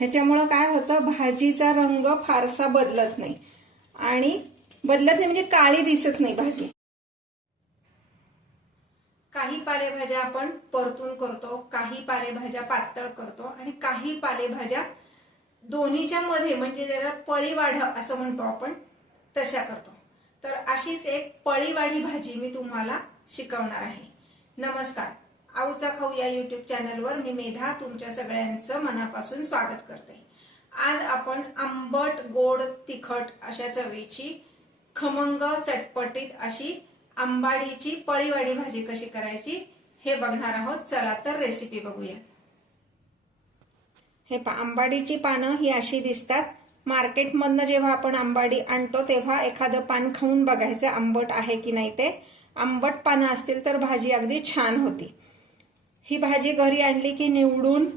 ह्याच्यामुळे काय होतं, भाजीचा रंग फारसा बदलत नाही आणि बदलत नाही म्हणजे काळी दिसत नाही भाजी। काही पालेभाज्या आपण परतून करतो, काही पालेभाज्या पातळ करतो आणि काही पालेभाज्या दोन्हीच्या मध्ये म्हणजे ज्याला पळीवाढ असं म्हणतो आपण तशा करतो। तर अशीच एक पळीवाढी भाजी मी तुम्हाला शिकवणार आहे। नमस्कार, आऊचा खाऊ या युट्यूब चॅनलवर मी मेधा तुमच्या सगळ्यांचं मनापासून स्वागत करते। आज आपण आंबट गोड तिखट अशा चवीची खमंग चटपटीत अशी आंबाडीची पळीवाढी भाजी कशी करायची हे बघणार आहोत। चला तर रेसिपी बघूया। हे आंबाडीची पानं ही अशी दिसतात। मार्केटमधनं जेव्हा आपण आंबाडी आणतो तेव्हा एखादं पान खाऊन बघायचं आंबट आहे की नाही ते। आंबट पानं असतील तर भाजी अगदी छान होती। ही भाजी घरी आणली की निवडून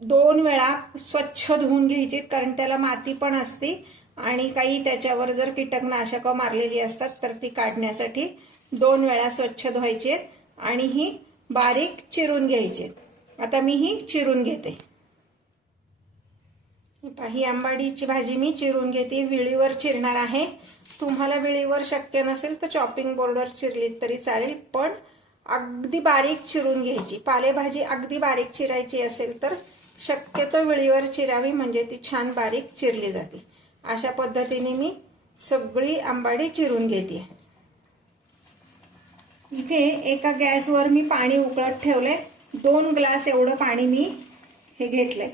2 वेळा स्वच्छ धुवून घ्यायची, कारण त्याला माती पण असते आणि काही त्याच्यावर जर कीटकनाशक मारलेली असतात तर ती काढण्यासाठी 2 वेळा स्वच्छ धुवायची आणि ही बारीक चिरून घ्यायची। आता मी ही चिरून घेते। ही आंबाडीची भाजी मी चिरून घेते, विळीवर चिरणार आहे। तुम्हाला विळीवर शक्य नसेल तर चॉपिंग बोर्डवर चिरली तरी चालेल, पण अगदी बारीक चिरून घ्यायची। पालेभाजी अगदी बारीक चिरायची असेल तर शक्यतो विळीवर चिरावी, म्हणजे ती छान बारीक चिरली जाते। अशा पद्धतीने मी सगळी आंबाडी चिरून घेते। इथे एका गॅसवर मी पाणी उकळत ठेवले। 2 ग्लास एवढं पाणी मी हे घेतलंय।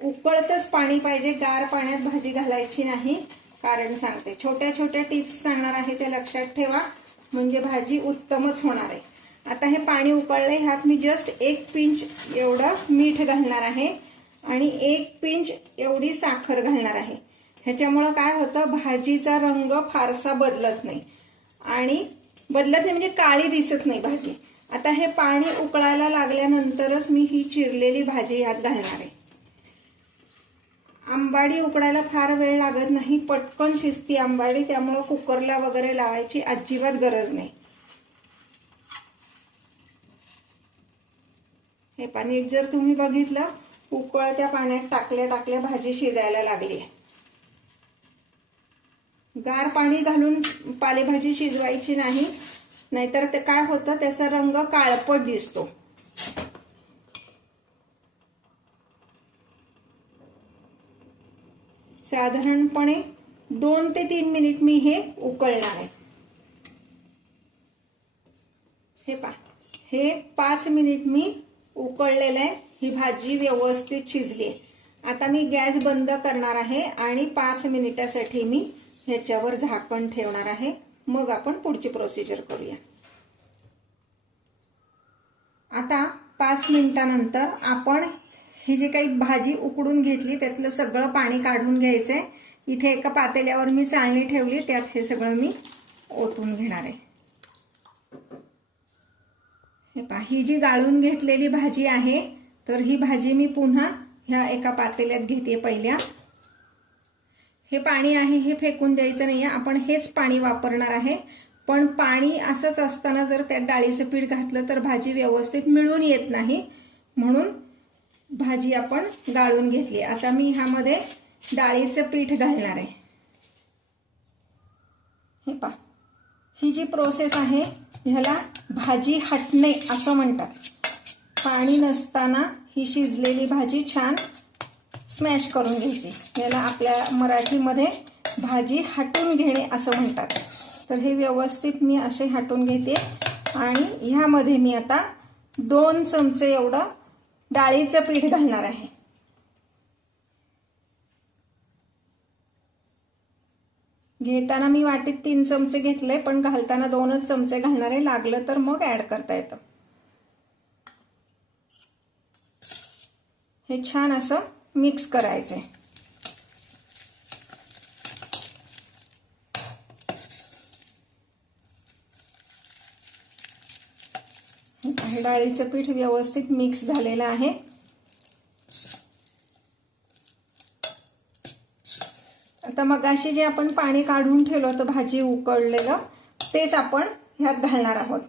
उकळतच पाणी पाहिजे, गार पाण्यात भाजी घालायची नाही। कारण सांगते, छोट्या छोट्या टिप्स सांगणार आहे ते लक्षात ठेवा, म्हणजे भाजी उत्तमच होणार आहे। आता हे पाणी उकळले, ह्यात मी जस्ट 1 पिंच एवढं मीठ घालणार आहे आणि 1 पिंच एवढी साखर घालणार आहे। ह्याच्यामुळे काय होतं, भाजीचा रंग फारसा बदलत नाही आणि बदलत नाही म्हणजे काळी दिसत नाही भाजी। आता हे पाणी उकळायला लागल्यानंतरच मी ही चिरलेली भाजी यात घालणार आहे। आंबाडी उकडायला फार वेळ लागत नाही, पटकन शिजती आंबाडी, त्यामुळे कुकरला वगैरे लावायची अजिबात गरज नाही। हे पाणी जर तुम्ही बघितलं, उकळत्या पाण्यात टाकल्या भाजी शिजायला लागली। गार पाणी घालून पालेभाजी शिजवायची नाही, नाहीतर ते काय होतं, त्याचा रंग काळपट दिसतो। साधारणपणे 2 ते 3 मिनिट मी हे उकळणार आहे। हे 5 मिनिट मी उकळलेलं आहे। ही भाजी व्यवस्थित शिजली। आता मी गॅस बंद करणार आहे आणि 5 मिनिटासाठी मी ह्याच्यावर झाकण ठेवणार आहे, मग आपण पुढची प्रोसिजर करूया। आता 5 मिनिटानंतर आपण ही जी काही भाजी उकडून घेतली त्यातलं सगळं पाणी काढून घ्यायचंय। इथे एका पातेल्यावर मी चाळणी ठेवली, त्यात हे सगळं मी ओतून घेणार आहे। ही जी गाळून घेतलेली भाजी आहे, तर ही भाजी मी पुन्हा ह्या एका पातेल्यात घेते। पहिल्या हे पाणी आहे हे फेकून द्यायचं नाहीये, आपण हेच पाणी वापरणार आहे। पण पाणी असंच असताना जर त्यात डाळीचं पीठ घातलं तर भाजी व्यवस्थित मिळून येत नाही, म्हणून भाजी आपण गाळून घेतली। आता मी ह्यामध्ये डाळीचं पीठ घालणार आहे। ही जी प्रोसेस आहे ह्याला भाजी हटणे असं म्हणतात। पाणी नसताना ही शिजलेली भाजी छान स्मॅश करून घ्यायची, याला आपल्या मराठीमध्ये भाजी हटून घेणे असं म्हणतात। तर हे व्यवस्थित मी असे हटून घेते आणि ह्यामध्ये मी आता 2 चमचे एवढं डाळीचं पीठ घालणार आहे। घेताना मी वाटीत 3 चमचे घेतले, पण घालताना 2च चमचे घालणार आहे, लागलं तर मग ऍड करता येतं। हे छान असं मिक्स करायचंय। डाळीचं पीठ व्यवस्थित मिक्स झालेलं आहे। आता मगाशी जे आपण पाणी काढून ठेवलं होतं भाजी उकळलेलं, तेच आपण ह्यात घालणार आहोत।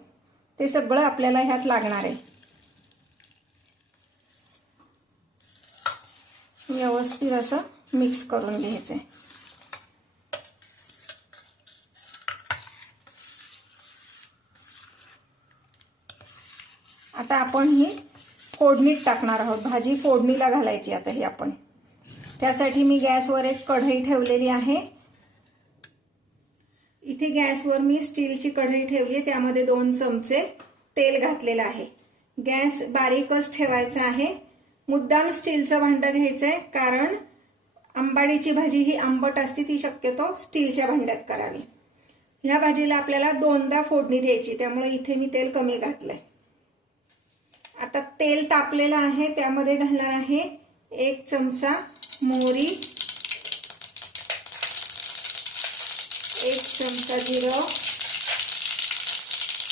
ते सगळं आपल्याला ह्यात लागणार आहे। व्यवस्थित असं मिक्स करून घ्यायचं आहे. आता आपण ही फोडणीत टाकणार आहोत. भाजी फोडणीला घालायची आता ही आपण. त्यासाठी मी गॅसवर एक कढई ठेवलेली आहे. इथे गॅसवर मी स्टीलची कढई ठेवली आहे. त्यामध्ये 2 चमचे तेल घातलेलं आहे. गॅस बारीकच ठेवायचा आहे. मुद्दाम स्टीलचं भांडं घ्यायचंय, कारण आंबाडीची भाजी ही आंबट असते, ती शक्यतो स्टीलच्या भांड्यात करावी. ह्या भाजीला आपल्याला 2दा फोडणी द्यायची, त्यामुळे इथे मी तेल कमी घातलंय. आता तेल तापलेलं आहे, त्यामध्ये घालणार आहे 1 चमचा मोहरी, 1 चमचा जिरं,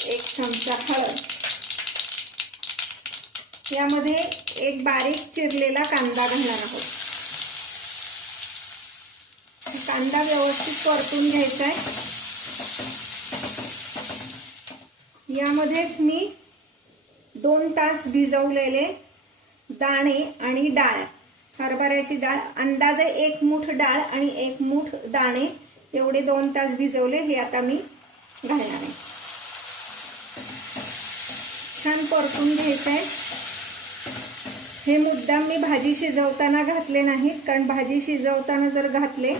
1 चमचा हळद. यामध्ये एक बारीक चिरलेला कांदा घालणार आहोत. कांदा व्यवस्थित परतून घ्यायचा आहे. यामध्येच मी 2 तास भिजवलेले दाणे आणि डाळ, हरभऱ्याची डाळ, अंदाजे 1 मूठ डाळ आणि 1 मूठ दाणे एवढे 2 तास भिजवले, हे आता मी घालणार आहे. छान परतून घ्यायचं आहे. हे मुद्दाम मी भाजी शिजवताना घातले नाहीत, कारण भाजी शिजवताना जर घातले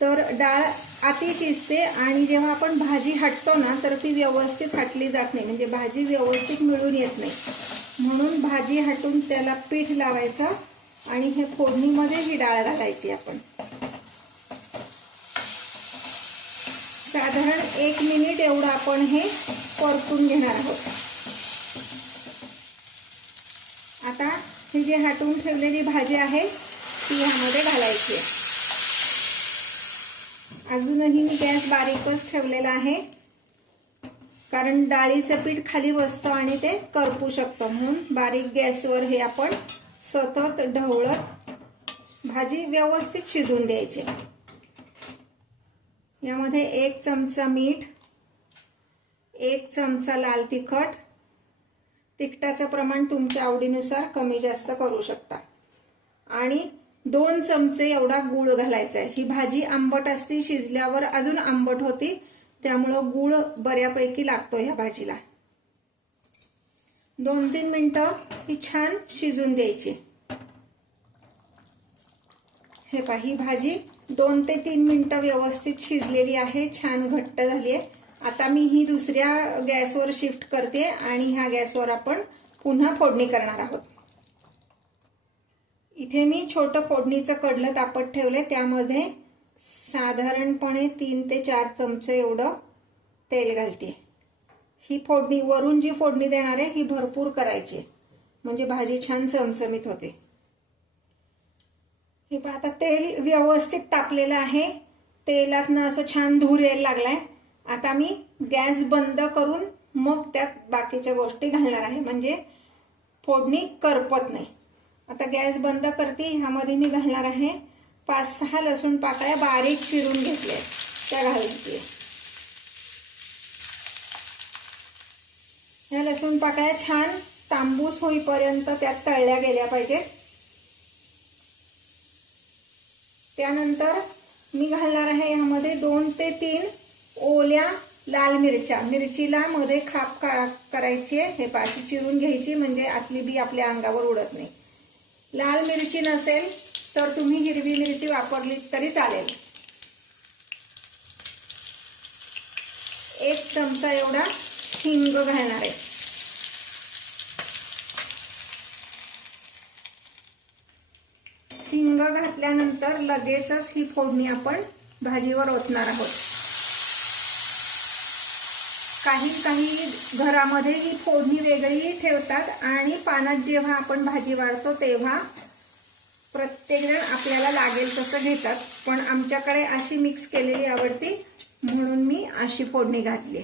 तर डाळ आती शिजते आणि जेव्हा आपण भाजी हटतो ना तर ती व्यवस्थित हटली जात नाही, म्हणजे भाजी व्यवस्थित मिळून येत नाही. म्हणून भाजी हटून त्याला पीठ लावायचं आणि हे फोडणीमध्ये ही डाळ घालायची. आपण साधारण 1 मिनिट एवढं आपण हे परतून घेणार आहोत. आता ही जी हटवून ठेवलेली भाजी आहे ती यामध्ये घालायची आहे. अजूनही मी गॅस बारीकच ठेवलेला आहे, कारण डाळीचं पीठ खाली बसतं आणि ते करपू शकतं, म्हणून बारीक गॅसवर हे आपण सतत ढवळत भाजी व्यवस्थित शिजून द्यायची. यामध्ये 1 चमचा मीठ, 1 चमचा लाल तिखट, तिखटाचं प्रमाण तुमच्या आवडीनुसार कमी जास्त करू शकता, आणि 2 चमचे एवढा गूळ घालायचा आहे. ही भाजी आंबट असते, शिजल्यावर अजून आंबट होती, त्यामुळं गूळ बऱ्यापैकी लागतो ह्या भाजीला. 2-3 मिनिटं ही छान शिजून द्यायची. हे पहा, ही भाजी 2 ते 3 मिनिटं व्यवस्थित शिजलेली आहे, छान घट्ट झाली आहे. आता मी ही दुसऱ्या गॅसवर शिफ्ट करते आणि ह्या गॅसवर आपण पुन्हा फोडणी करणार आहोत. इथे मी छोटं फोडणीचं कडलं तापत ठेवले, त्यामध्ये साधारणपणे 3 ते 4 चमचे एवढं तेल घालते. ही फोडणी वरून जी फोडणी देणार आहे ही भरपूर करायची, म्हणजे भाजी छान चमचमीत होते. हे पहा, आता तेल व्यवस्थित तापलेलं आहे, तेलातनं असं छान धूर यायला लागलाय. आता मी गॅस बंद करून मग त्यात बाकीच्या गोष्टी घालणार आहे, म्हणजे फोडणी करपत नाही. आता गॅस बंद करते. ह्यामध्ये मी घालणार आहे 5-6 लसूण पाकळ्या बारीक चिरून घेतल्या, त्या घालते. ह्या लसूण पाकळ्या छान तांबूस होईपर्यंत त्यात तळल्या गेल्या पाहिजे. त्यानंतर मी घालणार आहे ह्यामध्ये 2 ते 3 ओल्या लाल मिरच्या. मिरचीला मध्ये खाप करायची, हे पाशी चिरून घ्यायची, म्हणजे आतली बी आपल्या अंगावर उडत नाही. लाल मिरची नसेल तर तुम्ही हिरवी मिरची वापरली तरी चालेल. 1 चमचा एवढा हिंग घालणार आहे. हिंग घातल्यानंतर लगेचच ही फोडणी आपण भाजीवर ओतणार आहोत. काही घरामध्ये ही फोडणी वेगळी ठेवतात आणि पानात जेव्हा आपण भाजी वाढतो तेव्हा प्रत्येक जण आपल्याला लागेल तसं घेतात, पण आमच्याकडे अशी मिक्स केलेली आवडती, म्हणून मी अशी फोडणी घातली.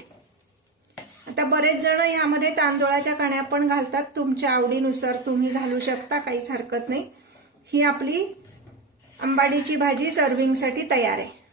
आता बरेच जण यामध्ये तांदूळाच्या कण्या पण घालतात, तुमच्या आवडीनुसार तुम्ही घालू शकता, काहीच हरकत नाही. ही आपली आंबाडीची भाजी सर्विंगसाठी तयार आहे.